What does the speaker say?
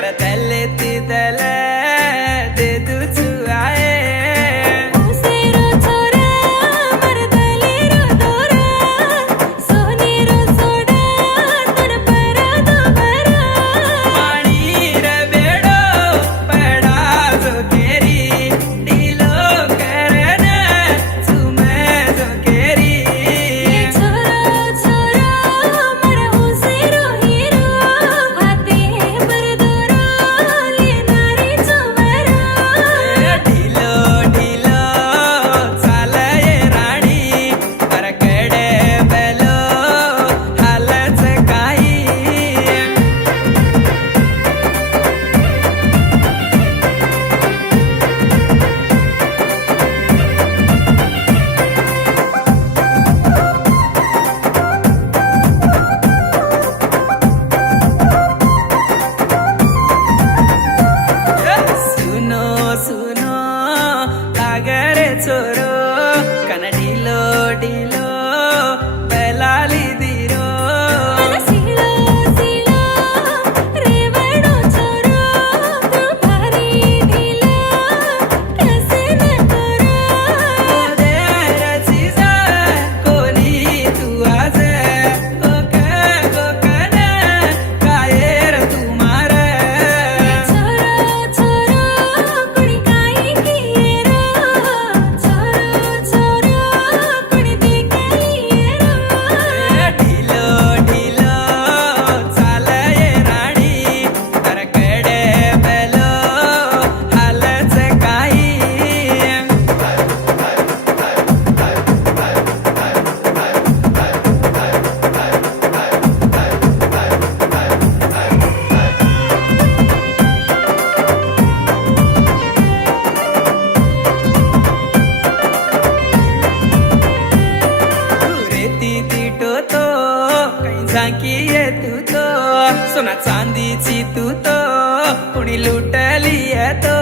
पर तले ती तले दे तू छुआए उसेरो छोरा मरदले रो दोरा सोनेरो सोडा तन परा दोबरा पाणी रे बेडो पडा जो केरी ढीलो करने चुमे जो केरी ये छोरा छोरा मर उसेरो हीरो हाते पर दोरा लेनारी चोमरा ढिलो ढिलो चालय राणी परकडे बेलो हालच काही सुनो सुनो लागरे चोरो कन ढिलो ढिलो बेलाली दिरो सिलो सिलो रेवडो छोरो तू भारी ढीला कैसे न करो देर चीज कोणी तू आज कोकने कायर तू मारे छोरा छोरा कुणी काही किएरो छोरा छोरा कुणी देखलिएरो ढिलो ढिलो चालय राणी परकडे बेलो हालच काही रेती तिटो तो काही झाकी ये तू तो सोना चांदीची तू तो कुणी लुटली ये तो